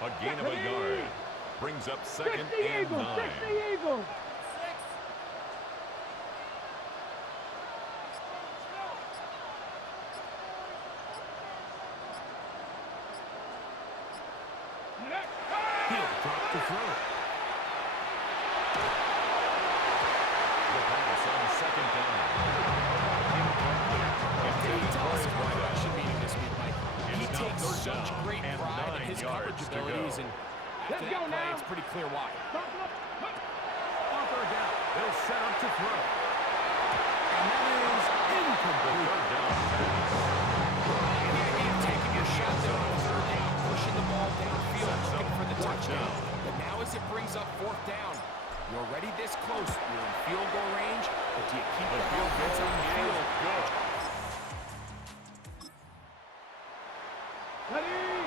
A gain of a yard. Brings up second and 9. He'll drop to throw. The pass on second down. He takes such great pride in his coverage abilities, and after that play, it's pretty clear why. On third down, they'll set up to throw. And that is incomplete. Taking your shot there on third down, pushing the ball downfield, looking for the touchdown. But now as it brings up fourth down, you're already this close. You're in field goal range, but do you keep the offense on the field? Good. Ready?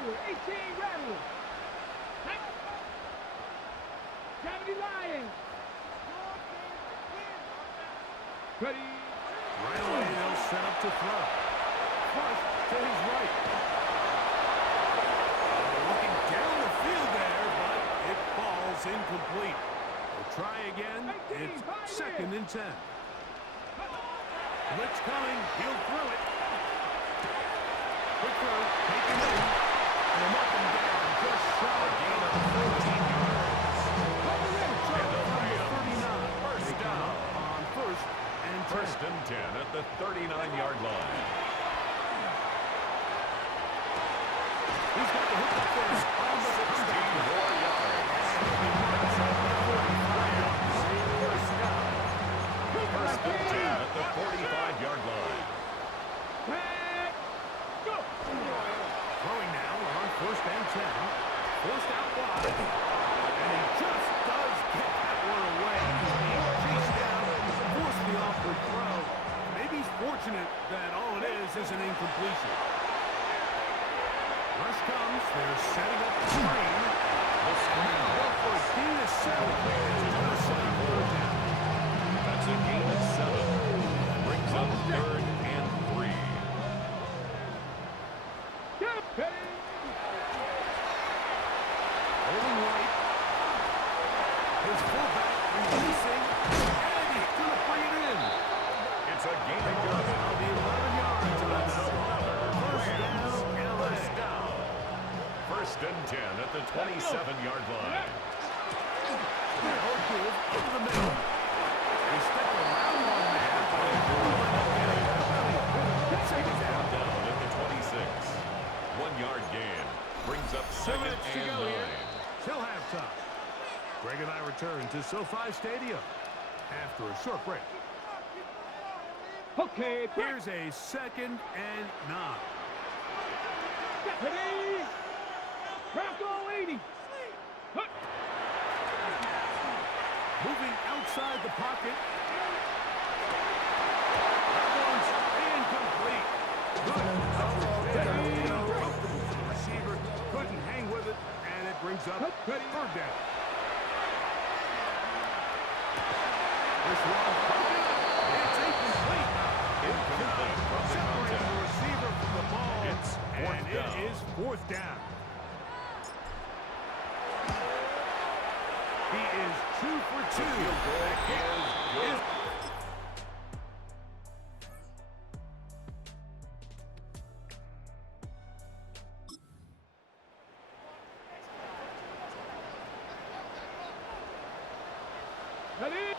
18 Rattler. Gravity Lions. Ready? Right away, they'll set up to throw. First to his right. Looking down the field there, but it falls incomplete. They'll try again. It's second and 10. Blitz coming. He'll throw it. Quick throw. Taken in. And up and down. Just shot of 14 yards. First down on first and 10. First and 10 at the 39-yard line. He's got the hook up there on the 16 more yards. First and 10 at the 45-yard line. Throwing now on first and 10. Forced out wide. And he just does get that one away. He chased down, forced the awkward throw. Maybe he's fortunate that all it is an incompletion. Rush comes. They're setting up the screen. The screen up for a gain of 7. That's a gain of 7. Brings up third and 3. Holding right. His fullback releasing. And he's going to bring it in. It's a gain of 11. Now the 11 yards. First down. First and 10 at the 27-yard line. They'll give over the middle. They step around one man, but they will end up getting the second down. Down at the 26. 1-yard gain. Brings up 2 second minutes to and go 9. here till halftime. Greg and I return to SoFi Stadium after a short break. Okay, Here's a second and 9. ready? Bronco 80. Moving outside the pocket. That one's incomplete. Good. The receiver couldn't hang with it, and it brings up third down. This one, it's incomplete. Separating the receiver from the ball, It's fourth and down. it is fourth down. He is 2 for 2. That kick is Ready?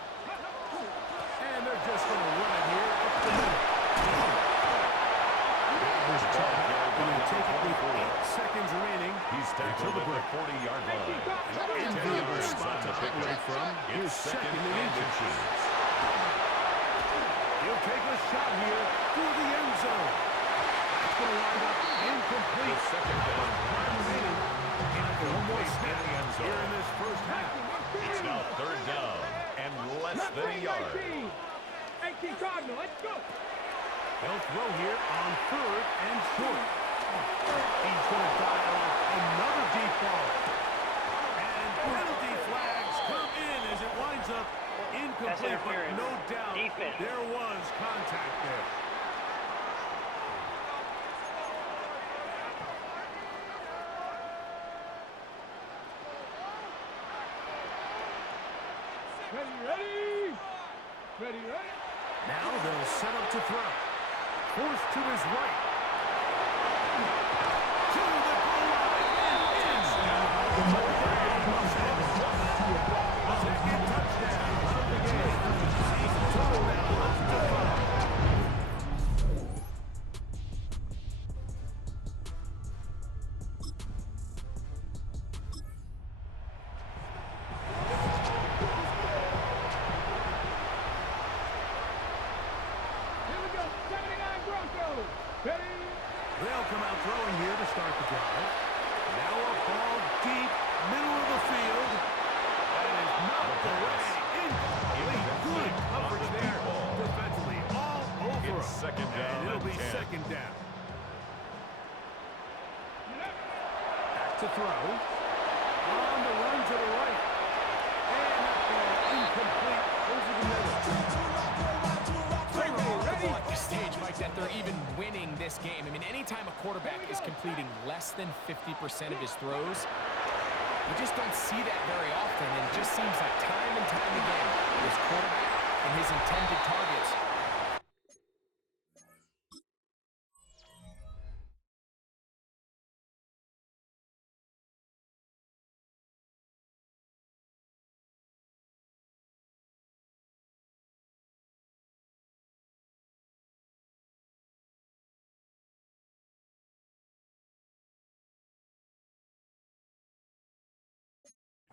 and they're just going to run it here up the middle. There's Chubb going to take it with 8 seconds remaining. He's tackled at the 40-yard line. Enviable spot to operate from. Here's second and inches. He'll take a shot here through the end zone. That's going to wind up incomplete. Second down. Time remaining. One more snap here in this first half. It's now third down and less than a yard. 18 Cardinal, let's go. They'll throw here on third and short. He's going to dial up another deep ball. And penalty flags come in as it winds up incomplete, but no doubt there was contact there. Ready, ready. Now they'll set up to throw. Forced to his right. To the goal line and in. Second touchdown of the game. He's thrown at 11-5. Here we go. 79 Broncos. Ready. They'll come out throwing here to start the drive. Now a ball deep, middle of the field. That is knocked away. Incomplete. Good coverage there. Defensively all over It's him. second down And it'll and be 10. second down. Back to throw. On the run to the right. And that ball incomplete over the middle. Remarkable at this stage, Mike, that they're even winning this game. I mean, anytime a quarterback is completing less than 50% of his throws, you just don't see that very often, and it just seems like time and time again, his quarterback and his intended targets.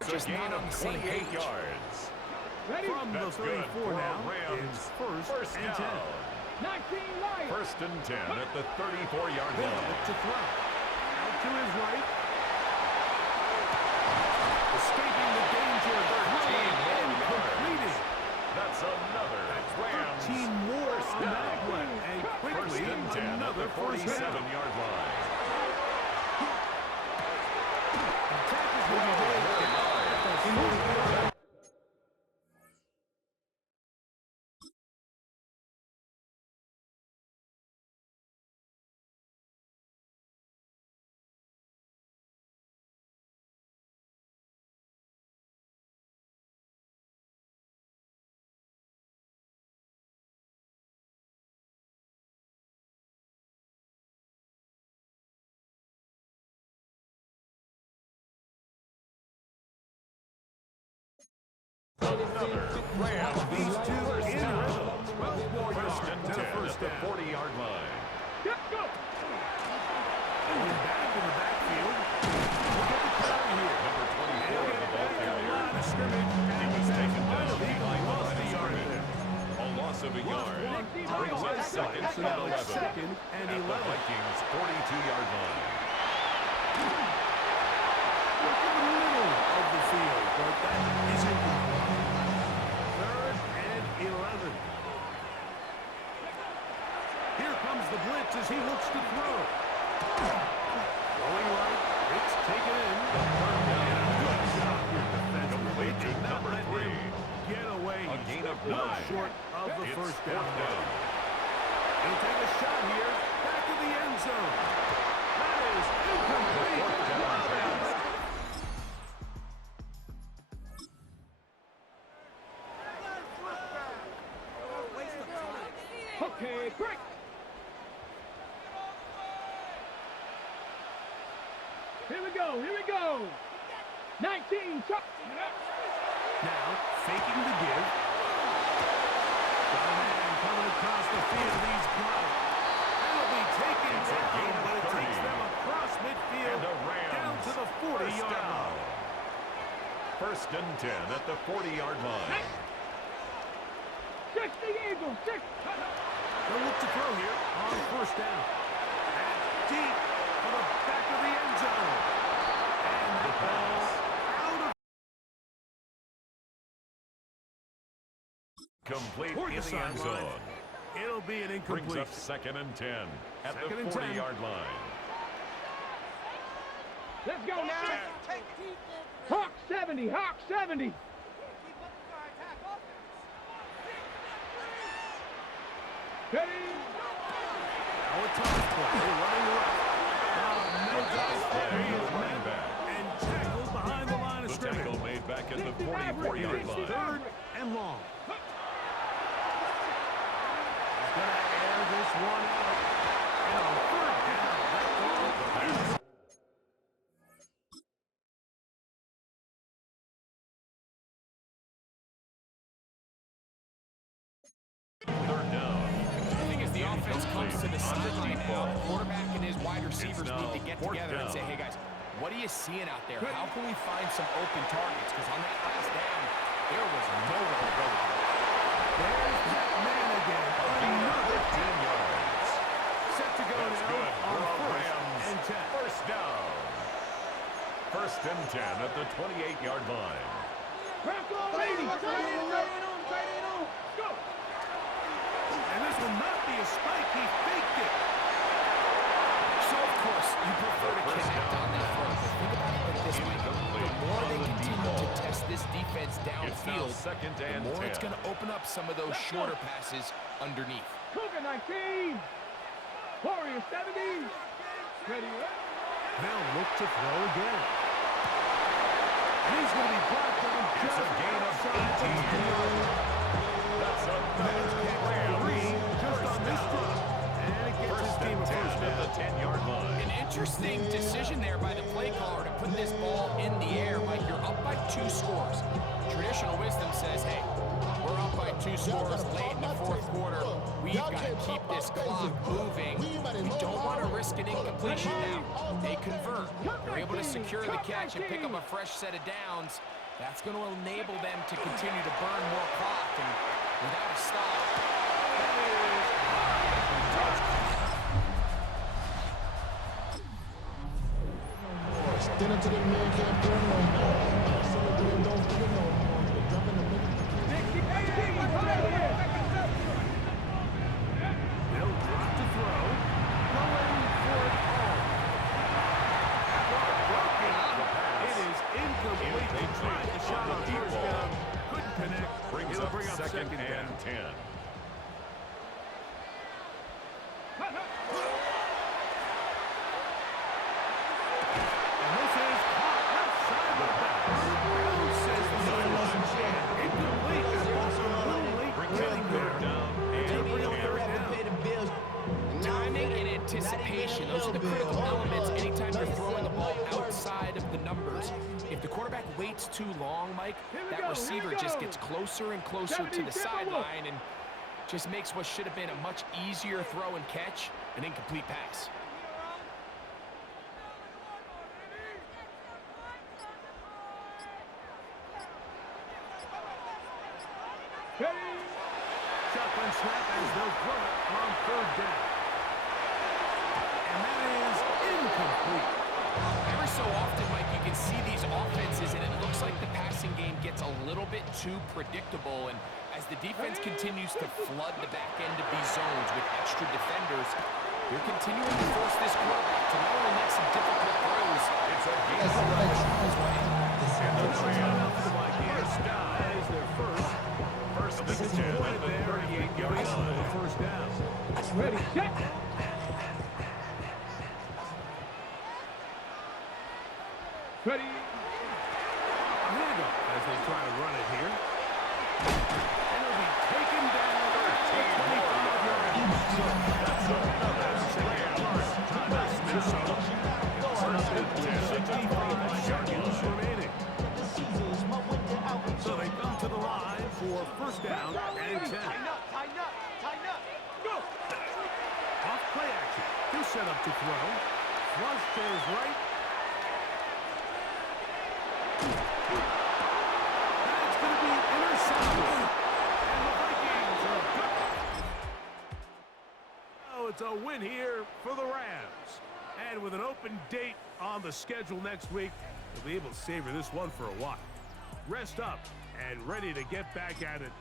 It's Just a gain not on of the same 28 page. yards. Ready. From the That's good 34 for now, Rams. it's first and 10. down. 19 Lions. First and 10 at the 34-yard Hill line. to throw. Out to his right. Escaping the danger. 13 more And yards. completed. That's another Rams. 13 more on down. that play. And First quickly, and 10 at another the first down. 47-yard line. Attack is going to be there at the 40. Another Rams. These two in a row. 12 more First yards and and 10 a first at the down. 40-yard line. Let's go. Going back in the backfield. Look at the carry here. Number 24 He'll of get the it ball back to the carrier. line of scrimmage. He was taken down He behind the lost line the of yard scrimmage. there. A loss of a yard. One Brings up second so now and it's 11 second and at the 11. Vikings' 42-yard line. Look in the middle of the field, but that is incomplete. Third and 11. Here comes the blitz as he looks to throw. Going right, it's taken in. And a good job here defensively. Complete to Did not number let 3. him get away. A gain of Well 9. short of the It's first fourth down. down. He'll take a shot here. Back of the end zone. That is incomplete. Fourth down pass. Okay, break. Here we go. Here we go. 19. Chuck. Now, faking the give. Got a man coming across the field. He's got it. That'll be taken It's a down, gain of but it 30. takes them across midfield And the Rams. down to the 40-yard line. First and 10 at the 40-yard line. 60 Eagles. 6. They'll look to throw here on first down. That's deep for the back of the end zone. And the ball out of Complete toward in the the end sideline. zone. It'll be an Brings incomplete. up second and 10 at Second the and 10. 40-yard line. Let's go now. Hawk 70. Hawk 70. Ready. Now a toss play, running left. No toss play. He is Running met back. and tackled behind the line of The scrimmage. tackle made back at the 44-yard line. Third and long. to the On the sideline deep now. ball. The quarterback and his wide receivers now need to get fourth together and down. say, hey, guys, what are you seeing out there? How can we find some open targets? Because on that last down, there was nowhere to go with it. There's that man again. Another 15 yards. set to go That's now good on for first Rams. and 10. First down. First and 10 at the 28-yard line. Crack on, lady. Tight end on. Go. And this will not be a spike. He faked it. So, of course, you prefer to connect on that throw. But think about it like this, Mike. The more they continue to test this defense It's now downfield, second the and more 10. it's going to open up some of those shorter passes underneath. Cougar 19. Warrior 70. Ready, They'll look to throw again. And he's going to be blocked on It's just a gain of outside the 18. 10-yard. That's another Three just on this down. drop. And it gets this First game and a 10 first at down. the 10-yard line. An interesting decision there by the play caller to put this ball in the air. Mike, you're up by 2 scores. Traditional wisdom says, hey, we're up by 2 scores late in the fourth quarter. We've got to keep this clock moving. We don't want to risk an incompletion now. They convert. They're able to secure the catch and pick up a fresh set of downs. That's going to enable them to continue to burn more clock and without a stop. Dinner to the man can't burn no more. Some of them don't get no more. They jump in the middle. They'll drop to throw. Going for it all. Broken up. It is incomplete. They tried the shot on first down. Couldn't connect. Brings It'll up bring up second down. and 10. And this is caught outside the bounds. Brown says no. Incomplete. That ball's a little late getting there. Down It'll bring up and third down. Timing and anticipation, those are the critical elements anytime you're throwing the ball outside of the numbers. If the quarterback waits too long, Mike, that receiver just gets closer and closer to the sideline and just makes what should have been a much easier throw and catch an incomplete pass. Shotgun snap as they'll throw it on third down. And that is incomplete. Every so often, Mike, you can see these offenses, and it looks like the passing game gets a little bit too predictable. And as the defense continues to flood the back end of these zones with extra defenders, they're continuing to force this quarterback to not only make some difficult throws, it's a gain of First down. That is their first. first and 10 at the 38-yard line. First down. Ready, set. Ready. Handoff as they try to run it here. And it'll be taken down at the 25-yard Minnesota. Seconds remaining. So they come to the line for first down and 10. Go. Off play action. He'll set up to throw. Flush to his right. That's going to be intercepted. And the Vikings are good. Oh, it's a win here for the Rams. And with an open date on the schedule next week, they'll be able to savor this one for a while. Rest up and ready to get back at it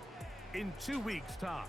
in 2 weeks' time.